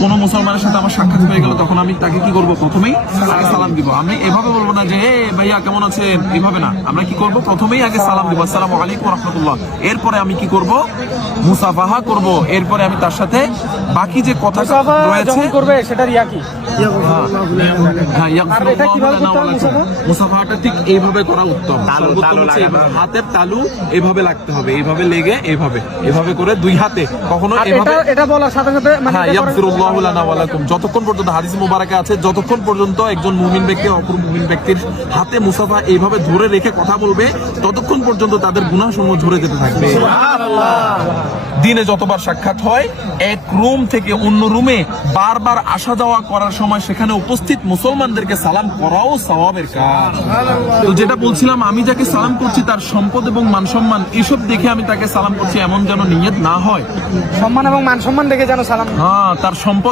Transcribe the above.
কোন মুসলমানের সাথে আমার সাক্ষাৎ হয়ে গেল তখন আমি তাকে কি করব? প্রথমেই আগে সালাম দিব। আমি এভাবে বলবো না যে হে ভাইয়া কেমন আছেন, এভাবে না। আমরা কি করব? প্রথমেই আগে সালাম দিব, আসসালামু আলাইকুম ওয়া রাহমাতুল্লাহ। এরপরে আমি কি করব? মুসাফাহা করব। এরপরে আমি তার সাথে বাকি যে কথাটা রয়েছে করবে সেটা রিয়া কি? হ্যাঁ, মুসাফাহাটা ঠিক এইভাবে করা উত্তম। হাতের তালু এইভাবে লাগতে হবে, এইভাবে লেগে এইভাবে করে দুই হাতে কখনো এটা বলার সাথে সাথে যতক্ষণ পর্যন্ত হাদিস মুবারাকে আছে, যতক্ষণ পর্যন্ত একজন মুমিন ব্যক্তি অপর মুমিন ব্যক্তির হাতে মুসাফা এইভাবে ধরে রেখে কথা বলবে ততক্ষণ পর্যন্ত তাদের গুনাহসমূহ ঝরে যেতে থাকবে। দিনে যতবার সাক্ষাৎ হয়, এক রুম থেকে অন্য রুমে বারবার আসা যাওয়া করার সময় সেখানে উপস্থিত মুসলমানদেরকে সালাম করাও সওয়াবের কাজ। তো যেটা বলছিলাম, আমি যাকে সালাম করছি তার সম্পদ এবং মান সম্মান এসব দেখে আমি তাকে সালাম করছি, এমন যেন নিয়ত না হয়। সম্মান এবং মান সম্মান দেখে যেন সালাম, হ্যাঁ, তার সম্পদ